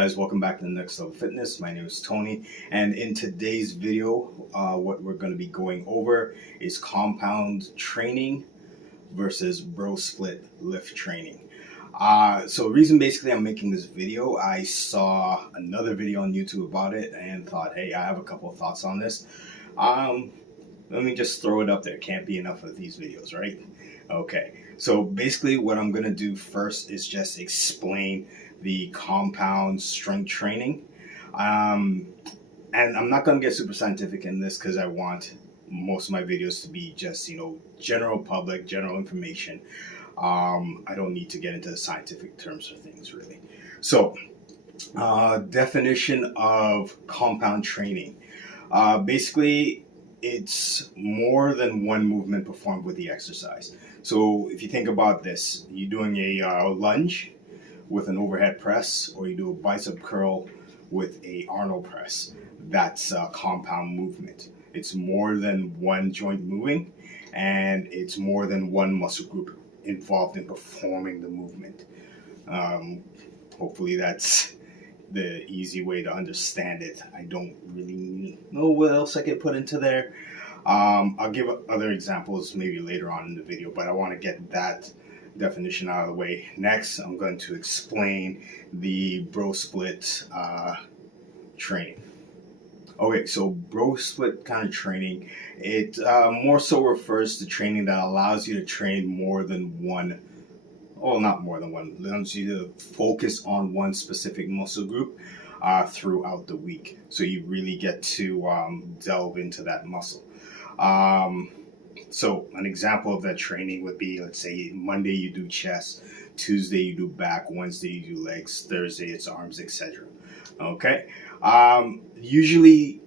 guys, welcome back to the Next Level Fitness. My name is Tony, and in today's video, what we're going to be going over is compound training versus bro split lift training. So the reason basically I'm making this video, I saw another video on YouTube about it and thought, hey, I have a couple of thoughts on this. Let me just throw it up there. Can't be enough of these videos, right? Okay, so basically what I'm going to do first is just explain the compound strength training. And I'm not going to get super scientific in this because I want most of my videos to be just, general public, general information. I don't need to get into the scientific terms for things really. So, definition of compound training. Basically, it's more than one movement performed with the exercise. So if you think about this, you're doing a lunge with an overhead press, or you do a bicep curl with a Arnold press. That's a compound movement. It's more than one joint moving, and it's more than one muscle group involved in performing the movement. Hopefully that's the easy way to understand it. I don't really know what else I could put into there. I'll give other examples maybe later on in the video, but I want to get that definition out of the way. Next, I'm going to explain the bro split training. Okay, so bro split kind of training, it more so refers to training that allows you to train more than one, well, not more than one, allows you to focus on one specific muscle group throughout the week. So you really get to delve into that muscle. So an example of that training would be, let's say Monday you do chest, Tuesday you do back, Wednesday you do legs, Thursday it's arms, etc. Okay. Usually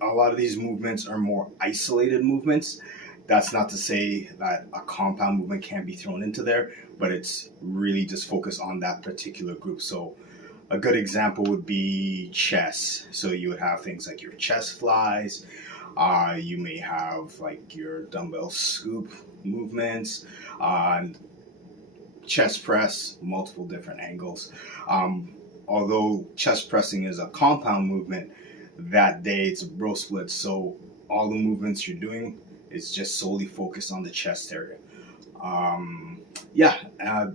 a lot of these movements are more isolated movements. That's not to say that a compound movement can't be thrown into there, but it's really just focused on that particular group. So a good example would be chest. So you would have things like your chest flies. You may have like your dumbbell scoop movements, chest press, multiple different angles. Although chest pressing is a compound movement, that day it's a bro split. So all the movements you're doing is just solely focused on the chest area.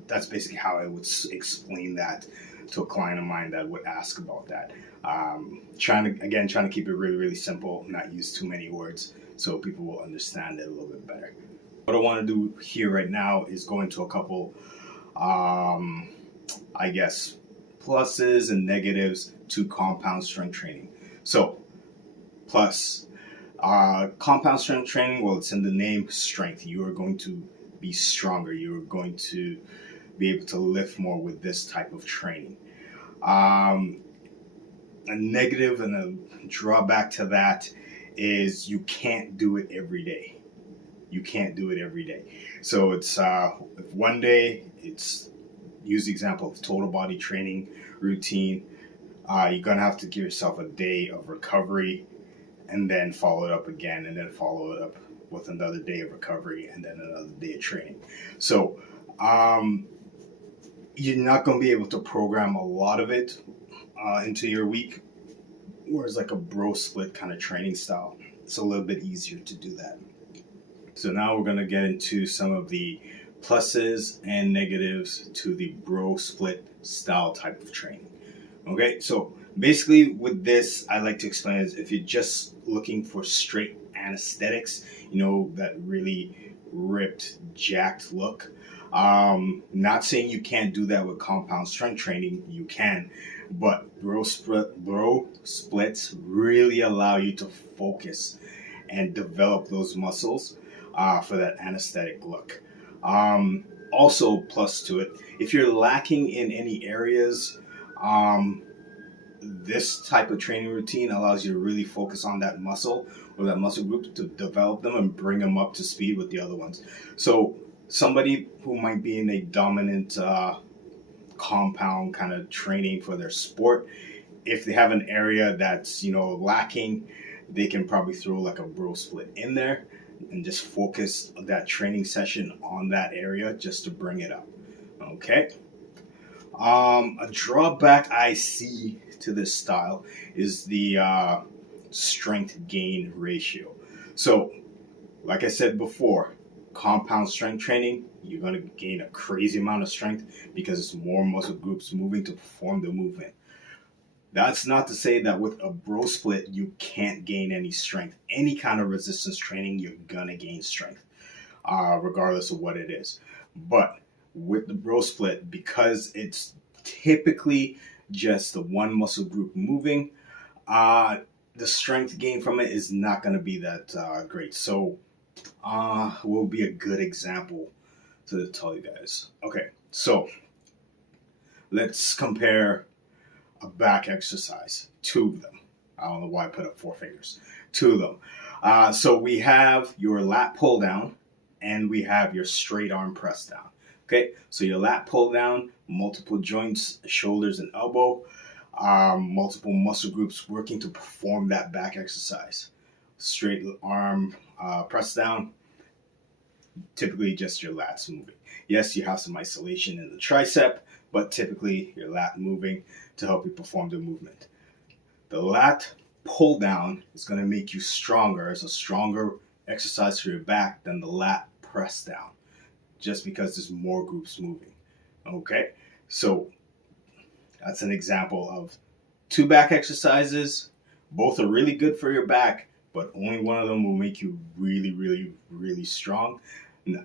That's basically how I would explain that to a client of mine that would ask about that. Trying to keep it really, really simple, not use too many words so people will understand it a little bit better. What I want to do here right now is go into a couple, pluses and negatives to compound strength training. So, plus, compound strength training, well, it's in the name, strength. You are going to be stronger. You are going to be able to lift more with this type of training. A negative and a drawback to that is you can't do it every day. You can't do it every day. So it's if one day, it's use the example of total body training routine. You're gonna have to give yourself a day of recovery, and then follow it up again, and then follow it up with another day of recovery, and then another day of training. So you're not going to be able to program a lot of it into your week, whereas like a bro split kind of training style, it's a little bit easier to do that. So now we're going to get into some of the pluses and negatives to the bro split style type of training. Okay, so basically with this, I like to explain is if you're just looking for straight anesthetics, that really ripped, jacked look. Not saying you can't do that with compound strength training, you can, but bro splits really allow you to focus and develop those muscles for that anesthetic look. Also, plus to it, if you're lacking in any areas, this type of training routine allows you to really focus on that muscle or that muscle group to develop them and bring them up to speed with the other ones. So somebody who might be in a dominant compound kind of training for their sport, if they have an area that's lacking, they can probably throw like a bro split in there and just focus that training session on that area just to bring it up. Okay. A drawback I see to this style is the strength gain ratio. So, like I said before, compound strength training, you're going to gain a crazy amount of strength because it's more muscle groups moving to perform the movement. That's not to say that with a bro split, you can't gain any strength. Any kind of resistance training, you're going to gain strength, regardless of what it is. But with the bro split, because it's typically just the one muscle group moving, the strength gain from it is not going to be that great. So, will be a good example to tell you guys. Okay, so let's compare a back exercise. Two of them. I don't know why I put up four fingers. Two of them. So we have your lat pull down and we have your straight arm press down. Okay, so your lat pull down, multiple joints, shoulders and elbow, multiple muscle groups working to perform that back exercise. Straight arm press down, typically just your lats moving. Yes, you have some isolation in the tricep, but typically your lat moving to help you perform the movement. The lat pull down is going to make you stronger. It's a stronger exercise for your back than the lat press down, just because there's more groups moving. Okay, so that's an example of two back exercises. Both are really good for your back, but only one of them will make you really, really, really strong.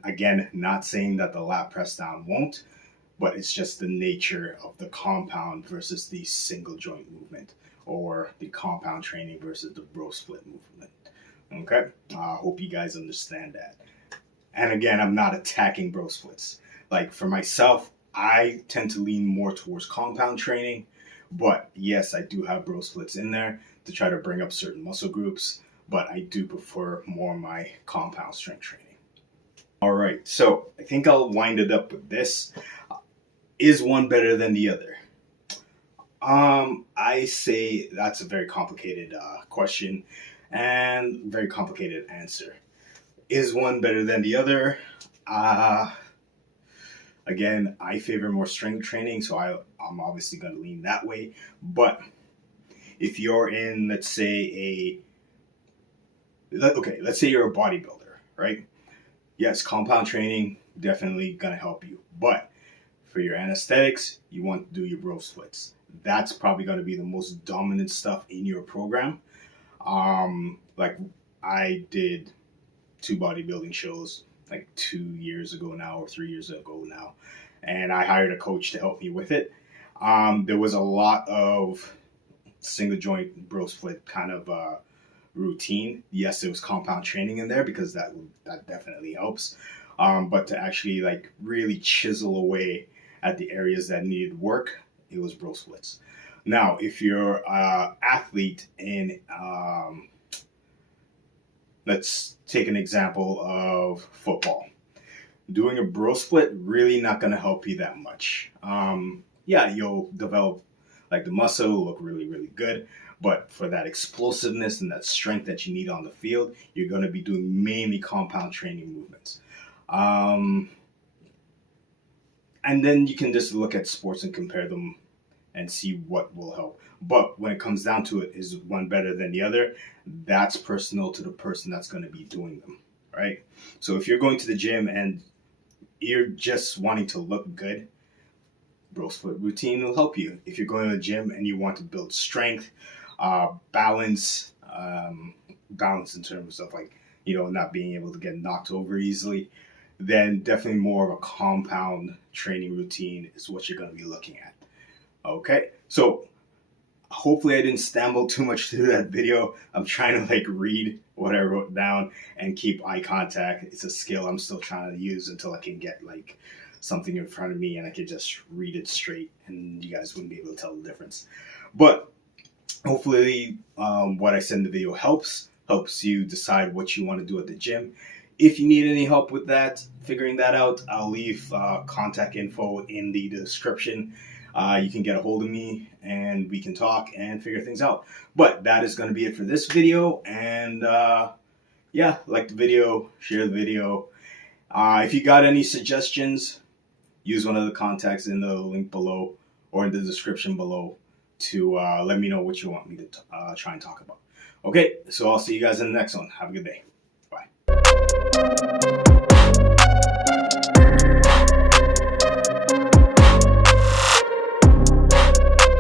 Again, not saying that the lat press down won't, but it's just the nature of the compound versus the single joint movement, or the compound training versus the bro split movement. Okay, I hope you guys understand that. And again, I'm not attacking bro splits. Like for myself, I tend to lean more towards compound training, but yes, I do have bro splits in there to try to bring up certain muscle groups, but I do prefer more my compound strength training. All right, so I think I'll wind it up with this. Is one better than the other? I say that's a very complicated question and very complicated answer. Is one better than the other? Again, I favor more strength training, so I'm obviously going to lean that way. But if you're in, let's say let's say you're a bodybuilder, right? Yes, compound training definitely going to help you. But for your anesthetics, you want to do your bro splits. That's probably going to be the most dominant stuff in your program. Like I did 2 bodybuilding shows like 2 years ago now, or 3 years ago now, and I hired a coach to help me with it. There was a lot of single joint bro split kind of routine. Yes, there was compound training in there because that definitely helps. But to actually like really chisel away at the areas that needed work, it was bro splits. Now, if you're an athlete in let's take an example of football. Doing a bro split really not going to help you that much. Yeah, you'll develop like the muscle, will look really, really good. But for that explosiveness and that strength that you need on the field, you're going to be doing mainly compound training movements. And then you can just look at sports and compare them and see what will help. But when it comes down to it, is one better than the other? That's personal to the person that's going to be doing them, right? So if you're going to the gym and you're just wanting to look good, bro split routine will help you. If you're going to the gym and you want to build strength, balance in terms of like, not being able to get knocked over easily, then definitely more of a compound training routine is what you're going to be looking at. Okay, so hopefully I didn't stumble too much through that video. I'm trying to like read what I wrote down and keep eye contact. It's a skill I'm still trying to use until I can get like something in front of me and I could just read it straight and you guys wouldn't be able to tell the difference. But hopefully what I said in the video helps you decide what you want to do at the gym. If you need any help with that, figuring that out, I'll leave contact info in the description. You can get a hold of me and we can talk and figure things out. But that is going to be it for this video. And yeah, like the video, share the video. If you got any suggestions, use one of the contacts in the link below or in the description below to let me know what you want me to try and talk about. Okay, so I'll see you guys in the next one. Have a good day. Bye.